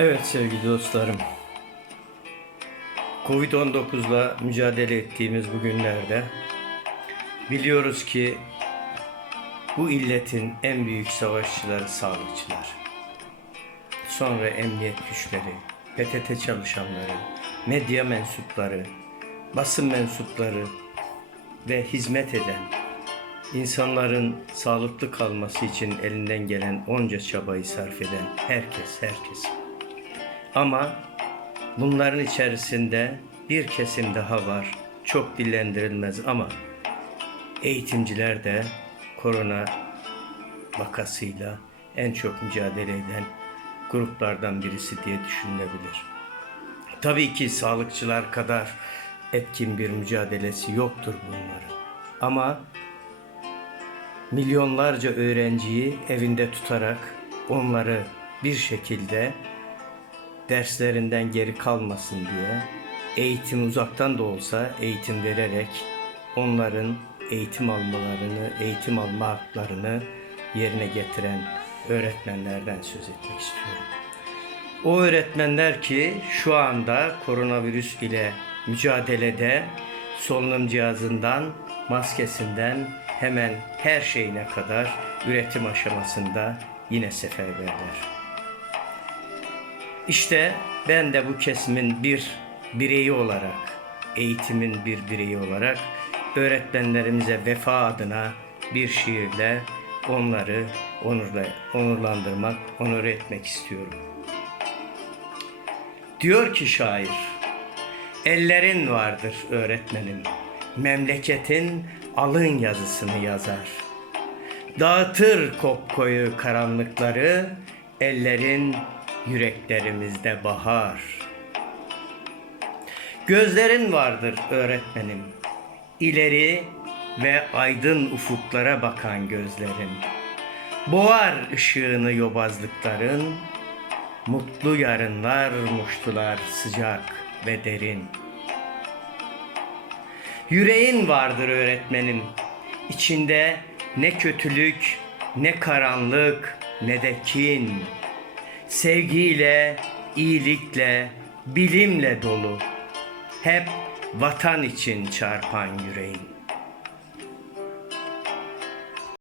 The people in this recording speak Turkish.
Evet sevgili dostlarım. Covid-19'la mücadele ettiğimiz bu günlerde biliyoruz ki bu illetin en büyük savaşçıları sağlıkçılar. Sonra emniyet güçleri, PTT çalışanları, medya mensupları, basın mensupları ve hizmet eden insanların sağlıklı kalması için elinden gelen onca çabayı sarf eden herkes, herkes. Ama bunların içerisinde bir kesim daha var. Çok dillendirilmez ama eğitimciler de korona vakasıyla en çok mücadele eden gruplardan birisi diye düşünülebilir. Tabii ki sağlıkçılar kadar etkin bir mücadelesi yoktur bunların. Ama milyonlarca öğrenciyi evinde tutarak onları bir şekilde derslerinden geri kalmasın diye eğitim uzaktan da olsa eğitim vererek onların eğitim almalarını, eğitim alma haklarını yerine getiren öğretmenlerden söz etmek istiyorum. O öğretmenler ki şu anda koronavirüs ile mücadelede solunum cihazından maskesinden hemen her şeyine kadar üretim aşamasında yine seferberler. İşte ben de bu kesimin bir bireyi olarak, eğitimin bir bireyi olarak öğretmenlerimize vefa adına bir şiirle onları onurla, onurlandırmak, onur etmek istiyorum. Diyor ki şair, ellerin vardır öğretmenim, memleketin alın yazısını yazar. Dağıtır kopkoyu karanlıkları, ellerin yüreklerimizde bahar. Gözlerin vardır öğretmenim, ileri ve aydın ufuklara bakan gözlerin. Boğar ışığını yobazlıkların, mutlu yarınlar muştular sıcak ve derin. Yüreğin vardır öğretmenim, içinde ne kötülük, ne karanlık, ne de kin. Sevgiyle, iyilikle, bilimle dolu. Hep vatan için çarpan yüreğin.